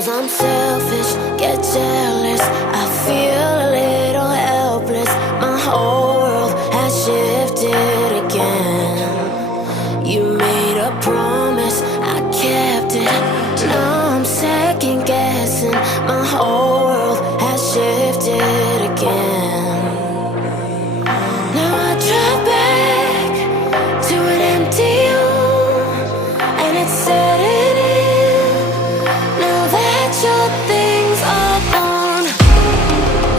Sometimes I'm selfish, get jealous. I feel a little helpless. My whole world has shifted again. You made a promise, I kept it. Now I'm second guessing. My whole world has shifted again. Now I drive back to an empty home, and it's setting in. Now that your things are gone,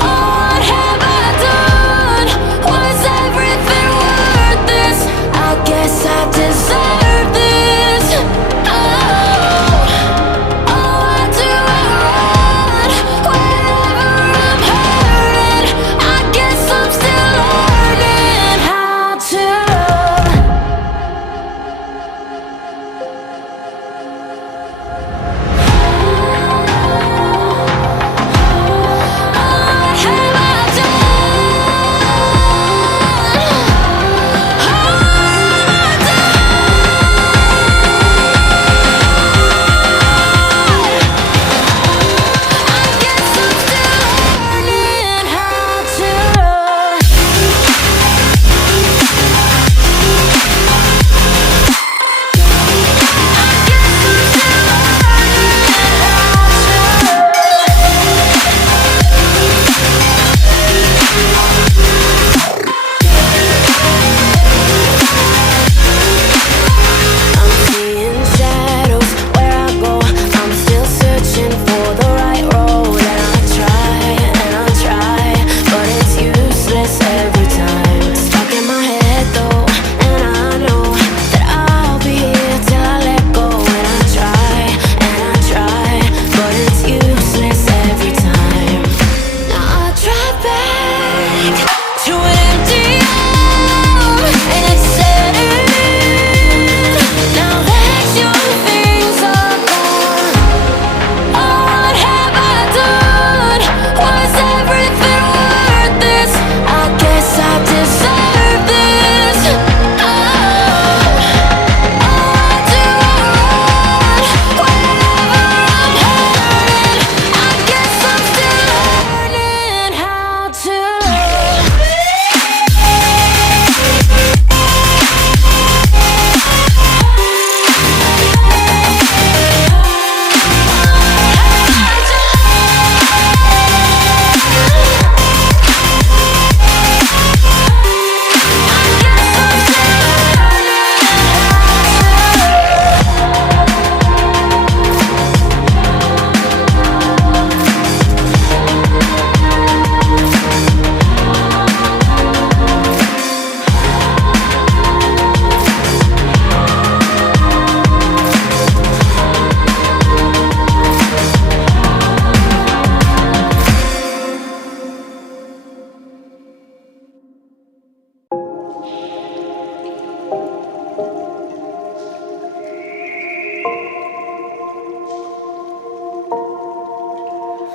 what have I done? Was everything worth this? I guess I deserve this. Why do I run whenever I'm hurting? I guess I'm still learning how to love. What have I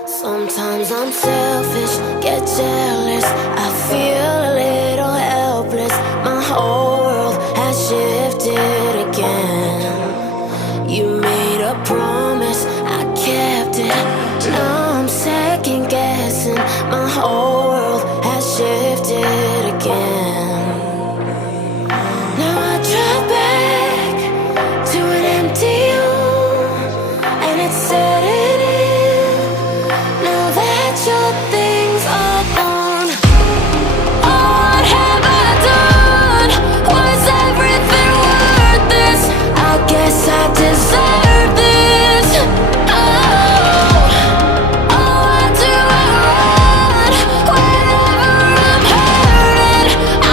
Sometimes I'm selfish, get jealous. I feel a little helpless. My whole world has shifted again. You made a promise, I kept it. Now I'm second guessing. My whole world has shifted again. Now I drive back to an empty home, and it's setting in. Now that your things are gone, what have I done? Was everything worth this? I guess I deserve this. Why do I run whenever I'm hurting? I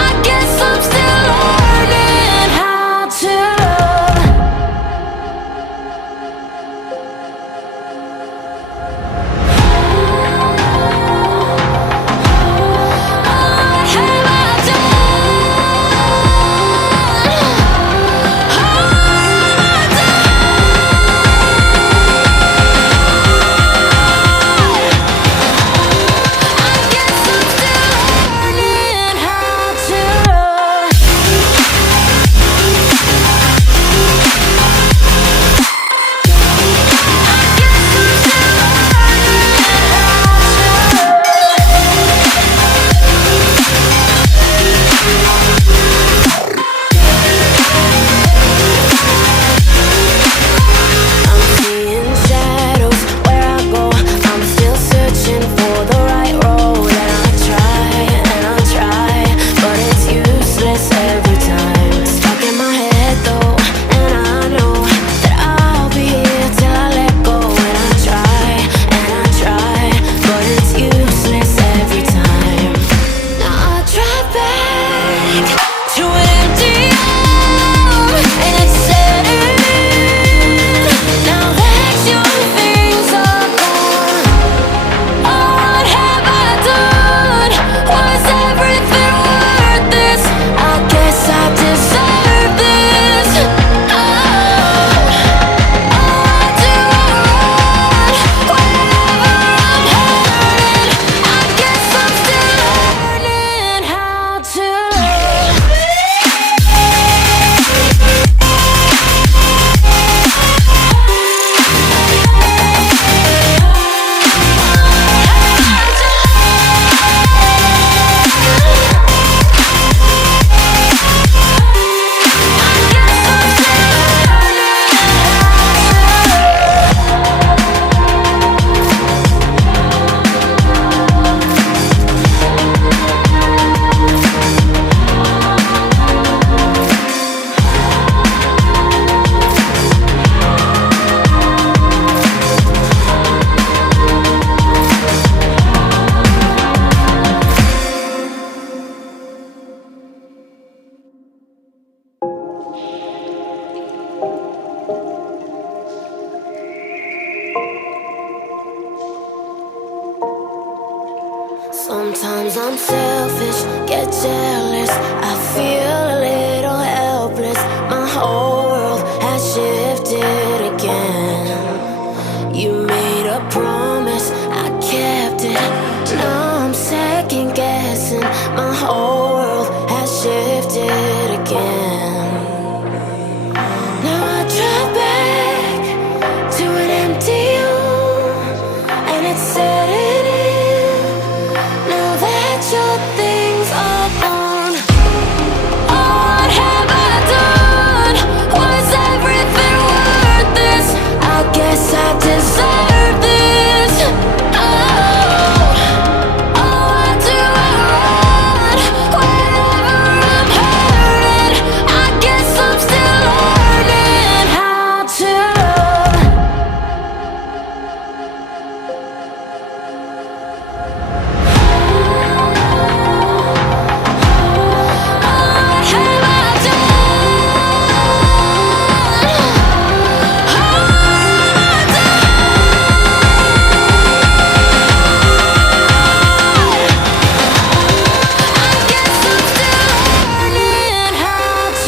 Sometimes I'm selfish, get jealous. I feel a little helpless. My whole